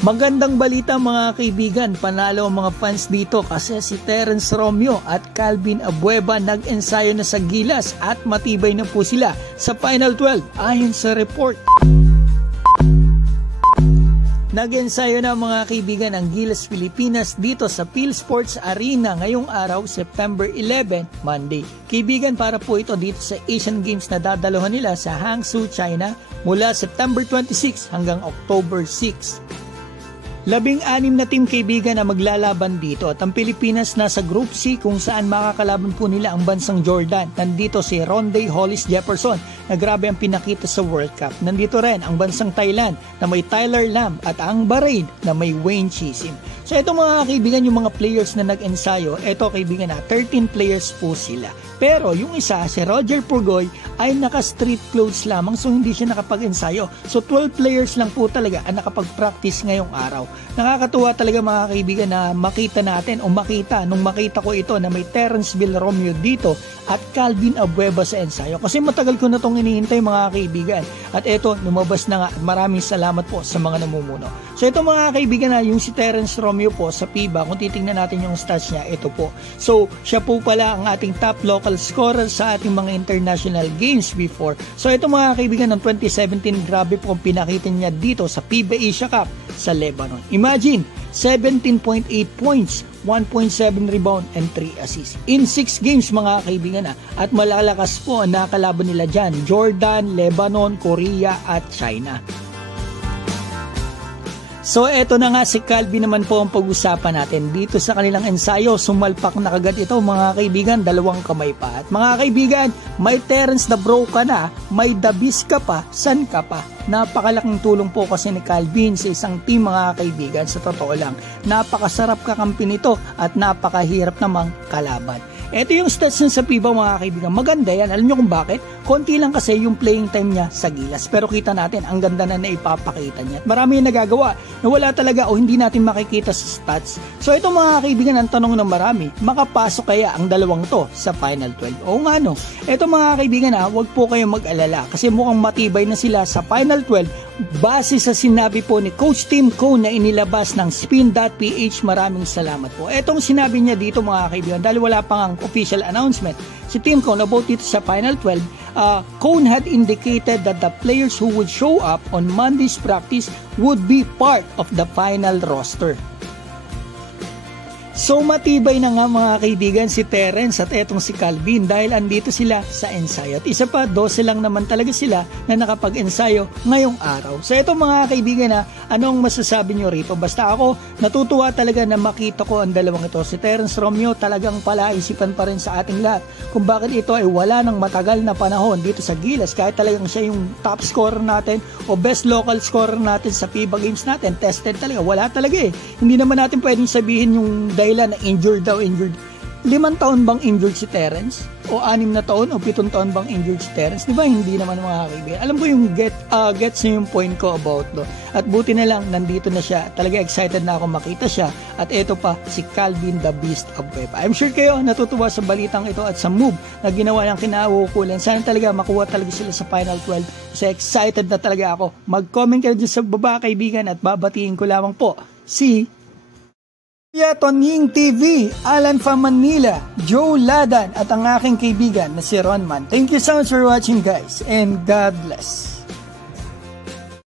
Magandang balita mga kaibigan, panalo ang mga fans dito kasi si Terence Romeo at Calvin Abueva nag-ensayo na sa Gilas at matibay na po sila sa Final 12 ayon sa report. Nag-ensayo na mga kaibigan ang Gilas Pilipinas dito sa PhilSports Arena ngayong araw, September 11, Monday. Kaibigan, para po ito dito sa Asian Games na dadaluhan nila sa Hangzhou, China mula September 26 hanggang October 6. 16 na team kaibigan na maglalaban dito at ang Pilipinas nasa Group C kung saan makakalaban po nila ang bansang Jordan. Nandito si Ronde Hollis Jefferson na grabe ang pinakita sa World Cup. Nandito rin ang bansang Thailand na may Tyler Lam at ang Bahrain na may Wayne Chisim. So ito mga kaibigan, yung mga players na nag-ensayo, ito kaibigan na 13 players po sila. Pero yung isa, si Roger Pugoy, ay naka-street clothes lamang, so hindi siya nakapag-ensayo. So 12 players lang po talaga ang nakapag-practice ngayong araw. Nakakatuwa talaga mga kaibigan na makita natin o makita nung makita ko ito na may Terence Romeo dito at Calvin Abueva sa ensayo. Kasi matagal ko na itong inihintay mga kaibigan. At ito, lumabas na nga. Maraming salamat po sa mga namumuno. So ito mga kaibigan na yung si Terence Romeo po sa FIBA, kung titingnan natin yung stats niya, ito po. So siya po pala ang ating top local scorer sa ating mga international games before. So ito mga kaibigan, ng 2017, grabe po ang pinakita niya dito sa FIBA Asia Cup sa Lebanon. Imagine, 17.8 points, 1.7 rebound and 3 assists. In 6 games mga kaibigan na. At malalakas po ang nakalaban nila dyan. Jordan, Lebanon, Korea at China. So eto na nga, si Calvin naman po ang pag-usapan natin. Dito sa kanilang ensayo, sumalpak na kagad ito mga kaibigan, 2 kamay pa. At mga kaibigan, may Terence the Bro ka na, may Davis ka pa, san ka pa. Napakalaking tulong po kasi ni Calvin sa isang team mga kaibigan, sa totoo lang. Napakasarap kakampi nito at napakahirap namang kalaban. Ito yung stats niya sa FIBA mga kaibigan. Maganda yan. Alam nyo kung bakit? Konti lang kasi yung playing time niya sa Gilas. Pero kita natin, ang ganda na naipapakita niya. At marami yung nagagawa na wala talaga o hindi natin makikita sa stats. So ito mga kaibigan, ang tanong ng marami, makapasok kaya ang dalawang to sa Final 12? Oo nga no. Ito mga kaibigan huwag po kayong mag-alala kasi mukhang matibay na sila sa Final 12 base sa sinabi po ni Coach Tim Cone na inilabas ng Spin.ph. Maraming salamat po. Etong sinabi niya dito mga kaibigan, dahil wala pang official announcement si Tim Cone about dito sa Final 12, Cone had indicated that the players who would show up on Monday's practice would be part of the final roster. So matibay na nga mga kaibigan si Terence at etong si Calvin dahil andito sila sa ensayo. At isa pa, 12 lang naman talaga sila na nakapag-ensayo ngayong araw. So eto mga kaibigan anong masasabi nyo rito? Basta ako, natutuwa talaga na makita ko ang dalawang ito. Si Terence Romeo talagang palaisipan pa rin sa ating lahat kung bakit ito ay wala ng matagal na panahon dito sa Gilas. Kahit talagang siya yung top scorer natin o best local scorer natin sa FIBA games natin. Tested talaga. Wala talaga Hindi naman natin pwedeng sabihin yung na injured. 5 taon bang injured si Terence? O 6 na taon o 7 taon bang injured si Terence? Di ba hindi naman mga kaibigan? Alam ko yung gets niyo yung point ko about do. At buti na lang, nandito na siya. Talaga excited na ako makita siya. At ito pa, si Calvin the Beast Abueva. I'm sure kayo natutuwa sa balitang ito at sa move na ginawa ng kinauukulan. Sana talaga makuha talaga sila sa Final 12. Kasi excited na talaga ako. Mag-comment kayo dyan sa baba kaibigan at babatiin ko lamang po si Tonying TV, Alan from Manila, Joe Ladan at ang aking kaibigan na si Ronman. Thank you so much for watching guys and God bless.